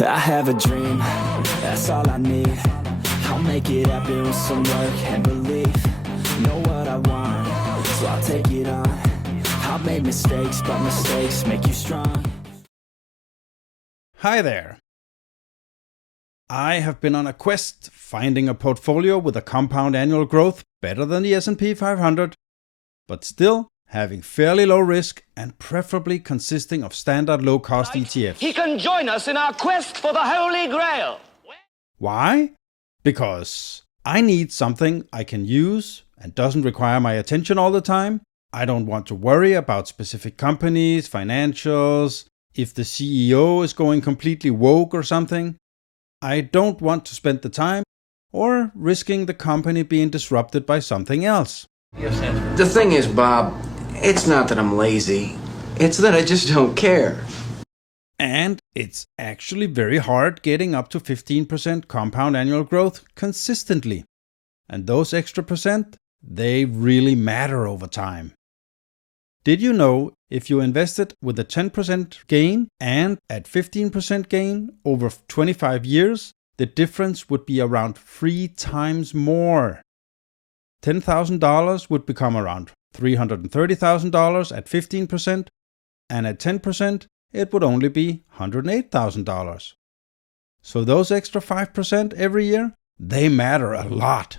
I have a dream, that's all I need. I'll make it happen with some work and belief. Know what I want, so I'll take it on. I've made mistakes, but mistakes make you strong. Hi there. I have been on a quest finding a portfolio with a compound annual growth better than the S&P 500, but still having fairly low risk and preferably consisting of standard low-cost ETFs. He can join us in our quest for the Holy Grail. Why? Because I need something I can use and doesn't require my attention all the time. I don't want to worry about specific companies, financials, if the CEO is going completely woke or something. I don't want to spend the time or risking the company being disrupted by something else. The thing is, Bob, it's not that I'm lazy. It's that I just don't care. And it's actually very hard getting up to 15% compound annual growth consistently. And those extra percent, they really matter over time. Did you know if you invested with a 10% gain and at 15% gain over 25 years, the difference would be around 3 times more? $10,000 would become around $330,000 at 15%, and at 10%, it would only be $108,000. So those extra 5% every year, they matter a lot.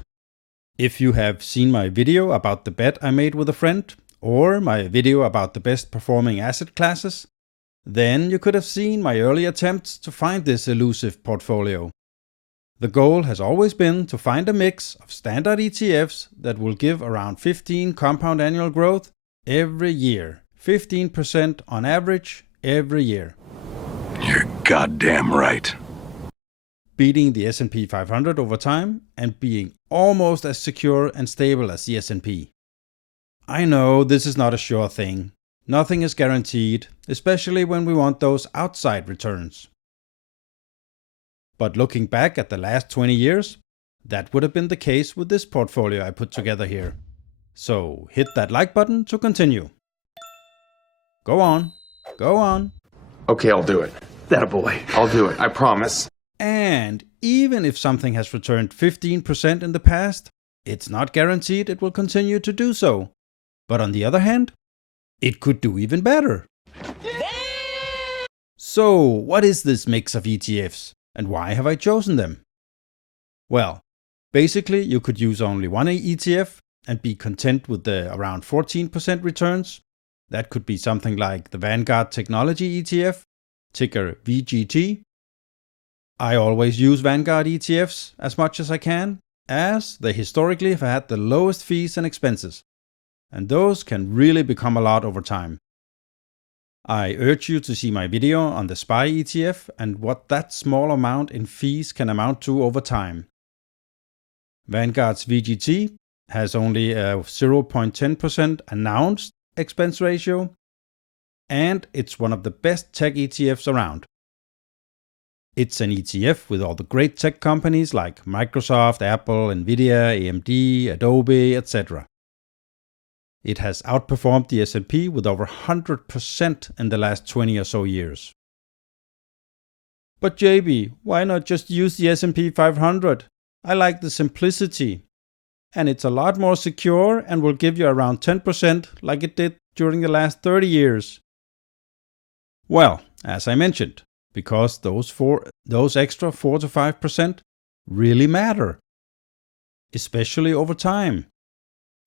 If you have seen my video about the bet I made with a friend, or my video about the best performing asset classes, then you could have seen my early attempts to find this elusive portfolio. The goal has always been to find a mix of standard ETFs that will give around 15 compound annual growth every year. 15% on average every year. You're goddamn right. Beating the S&P 500 over time and being almost as secure and stable as the S&P. I know this is not a sure thing. Nothing is guaranteed, especially when we want those outside returns. But looking back at the last 20 years, that would have been the case with this portfolio I put together here. So hit that like button to continue. Go on. Go on. Okay, I'll do it. Attaboy. I'll do it, I promise. And even if something has returned 15% in the past, it's not guaranteed it will continue to do so. But on the other hand, it could do even better. So, what is this mix of ETFs, and why have I chosen them? Well, basically you could use only one ETF and be content with the around 14% returns. That could be something like the Vanguard Technology ETF, ticker VGT. I always use Vanguard ETFs as much as I can, as they historically have had the lowest fees and expenses. And those can really become a lot over time. I urge you to see my video on the SPY ETF and what that small amount in fees can amount to over time. Vanguard's VGT has only a 0.10% announced expense ratio, and it's one of the best tech ETFs around. It's an ETF with all the great tech companies like Microsoft, Apple, Nvidia, AMD, Adobe, etc. It has outperformed the S&P with over 100% in the last 20 or so years. But JB, why not just use the S&P 500? I like the simplicity. And it's a lot more secure and will give you around 10% like it did during the last 30 years. Well, as I mentioned, because those extra 4 to 5% really matter, especially over time.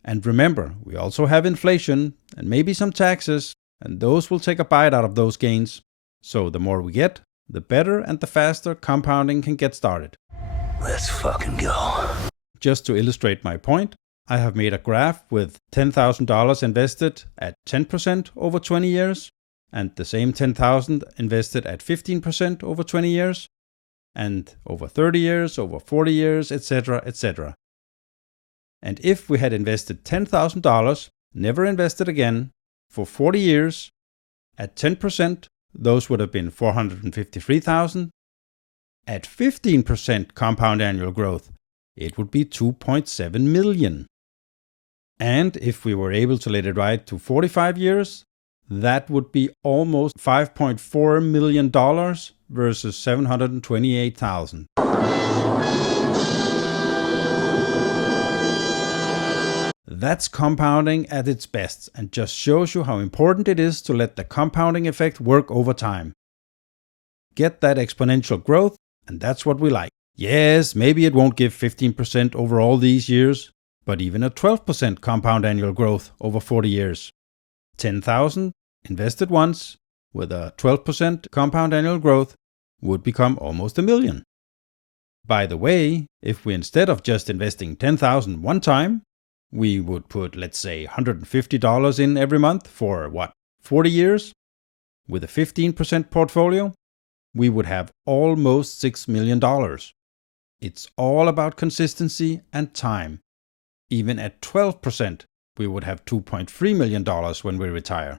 And remember, we also have inflation and maybe some taxes, and those will take a bite out of those gains. So the more we get, the better and the faster compounding can get started. Let's fucking go. Just to illustrate my point, I have made a graph with $10,000 invested at 10% over 20 years, and the same 10,000 invested at 15% over 20 years, and over 30 years, over 40 years, etc., etc. And if we had invested $10,000, never invested again, for 40 years, at 10%, those would have been $453,000. At 15% compound annual growth, it would be $2.7 million. And if we were able to let it ride to 45 years, that would be almost $5.4 million versus $728,000. That's compounding at its best and just shows you how important it is to let the compounding effect work over time. Get that exponential growth, and that's what we like. Yes, maybe it won't give 15% over all these years, but even a 12% compound annual growth over 40 years. 10,000 invested once with a 12% compound annual growth would become almost $1 million. By the way, if we instead of just investing 10,000 one time, we would put, let's say, $150 in every month for 40 years? With a 15% portfolio, we would have almost $6 million. It's all about consistency and time. Even at 12%, we would have $2.3 million when we retire.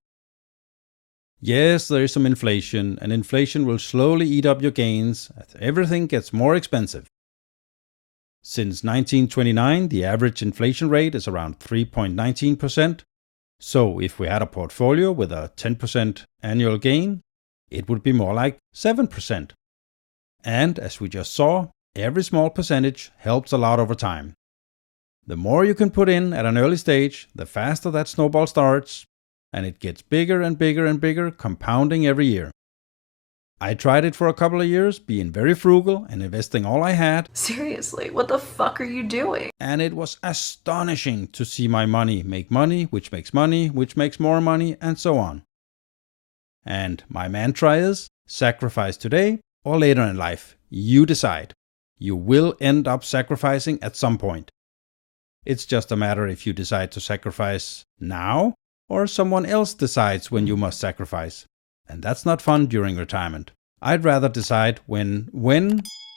Yes, there is some inflation, and inflation will slowly eat up your gains as everything gets more expensive. Since 1929, the average inflation rate is around 3.19%. So if we had a portfolio with a 10% annual gain, it would be more like 7%. And as we just saw, every small percentage helps a lot over time. The more you can put in at an early stage, the faster that snowball starts, and it gets bigger and bigger and bigger, compounding every year. I tried it for a couple of years, being very frugal and investing all I had. Seriously, what the fuck are you doing? And it was astonishing to see my money make money, which makes more money, and so on. And my mantra is, sacrifice today or later in life. You decide. You will end up sacrificing at some point. It's just a matter if you decide to sacrifice now or someone else decides when you must sacrifice. And that's not fun during retirement. I'd rather decide when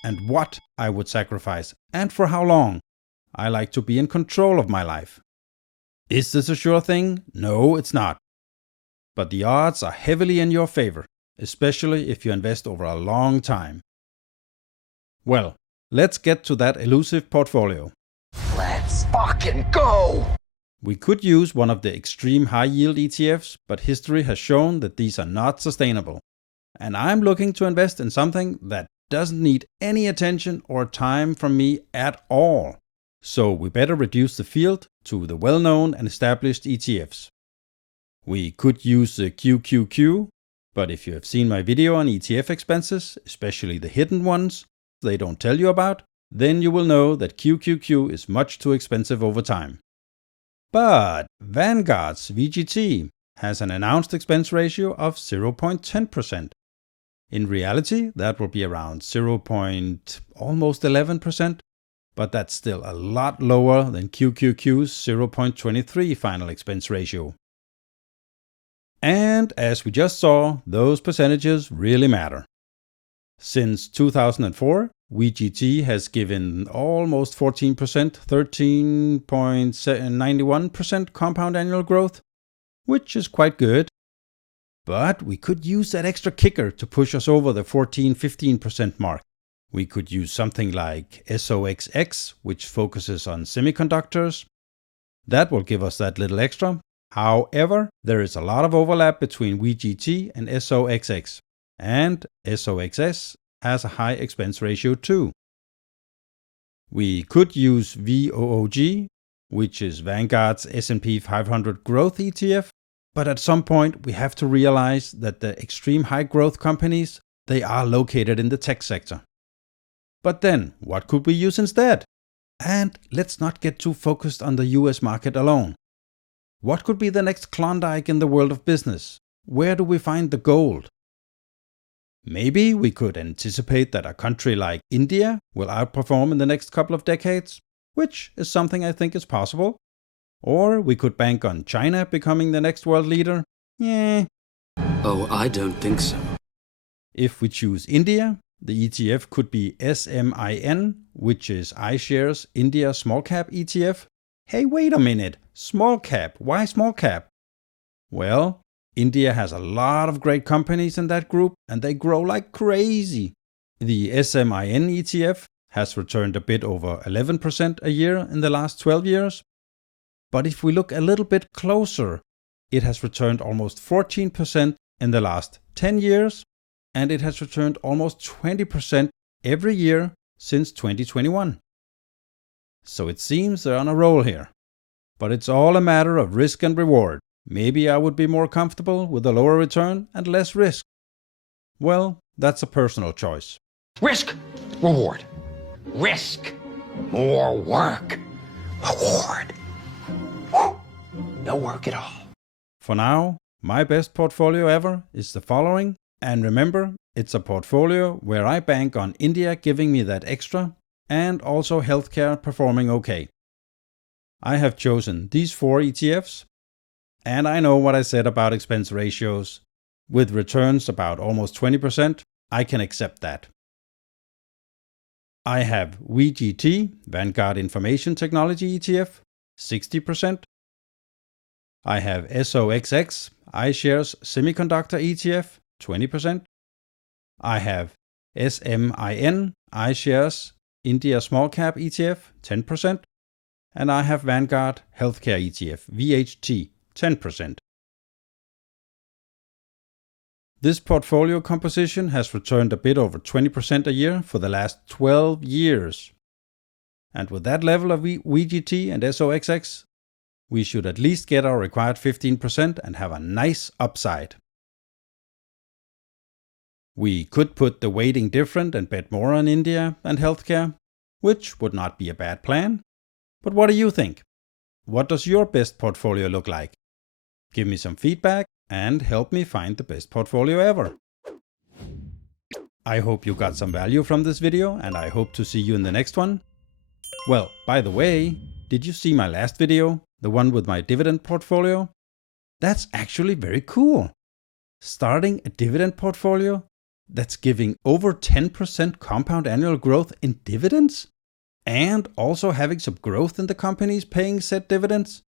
and what I would sacrifice and for how long. I like to be in control of my life. Is this a sure thing? No, it's not. But the odds are heavily in your favor, especially if you invest over a long time. Well, let's get to that elusive portfolio. Let's fucking go! We could use one of the extreme high-yield ETFs, but history has shown that these are not sustainable. And I'm looking to invest in something that doesn't need any attention or time from me at all. So we better reduce the field to the well-known and established ETFs. We could use the QQQ, but if you have seen my video on ETF expenses, especially the hidden ones they don't tell you about, then you will know that QQQ is much too expensive over time. But Vanguard's VGT has an announced expense ratio of 0.10%. In reality, that will be around almost 11%, but that's still a lot lower than QQQ's 0.23 final expense ratio. And as we just saw, those percentages really matter. Since 2004, VGT has given almost 14%, 13.91% compound annual growth, which is quite good. But we could use that extra kicker to push us over the 14-15% mark. We could use something like SOXX, which focuses on semiconductors. That will give us that little extra. However, there is a lot of overlap between VGT and SOXX, and SOXS has a high expense ratio too. We could use VOOG, which is Vanguard's S&P 500 Growth ETF, but at some point we have to realize that the extreme high growth companies, they are located in the tech sector. But then, what could we use instead? And let's not get too focused on the US market alone. What could be the next Klondike in the world of business? Where do we find the gold? Maybe we could anticipate that a country like India will outperform in the next couple of decades, which is something I think is possible. Or we could bank on China becoming the next world leader. Oh, I don't think so. If we choose India, the ETF could be SMIN, which is iShares India Small Cap ETF. Hey, wait a minute. Small cap. Why small cap? Well, India has a lot of great companies in that group, and they grow like crazy. The SMIN ETF has returned a bit over 11% a year in the last 12 years. But if we look a little bit closer, it has returned almost 14% in the last 10 years, and it has returned almost 20% every year since 2021. So it seems they're on a roll here. But it's all a matter of risk and reward. Maybe I would be more comfortable with a lower return and less risk. Well, that's a personal choice. Risk, reward. Risk, more work. Reward. No work at all. For now, my best portfolio ever is the following. And remember, it's a portfolio where I bank on India giving me that extra and also healthcare performing okay. I have chosen these 4 ETFs, and I know what I said about expense ratios. With returns about almost 20%, I can accept that. I have VGT, Vanguard Information Technology ETF, 60%. I have SOXX, iShares Semiconductor ETF, 20%. I have SMIN, iShares India Small Cap ETF, 10%. And I have Vanguard Healthcare ETF, VHT, 10%. This portfolio composition has returned a bit over 20% a year for the last 12 years. And with that level of VGT and SOXX, we should at least get our required 15% and have a nice upside. We could put the weighting different and bet more on India and healthcare, which would not be a bad plan. But what do you think? What does your best portfolio look like? Give me some feedback and help me find the best portfolio ever. I hope you got some value from this video, and I hope to see you in the next one. Well, by the way, did you see my last video? The one with my dividend portfolio? That's actually very cool. Starting a dividend portfolio that's giving over 10% compound annual growth in dividends? And also having some growth in the companies paying said dividends?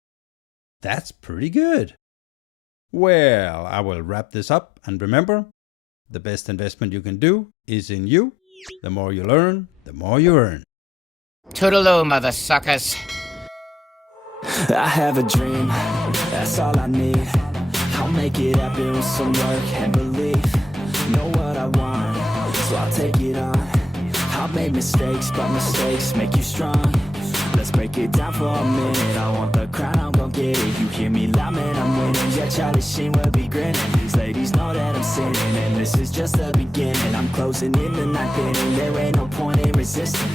That's pretty good. Well, I will wrap this up, and remember, the best investment you can do is in you. The more you learn, the more you earn. Toodaloo, mother suckers. I have a dream, that's all I need. I'll make it happen with some work and belief. Know what I want, so I'll take it on. I've made mistakes, but mistakes make you strong. Let's break it down for a minute. I want the crown, I'm gon' get it. You hear me loud, man, I'm winning. Yeah, Charlie Sheen will be grinning. These ladies know that I'm sinning, and this is just the beginning. I'm closing in the ninth inning, there ain't no point in resisting.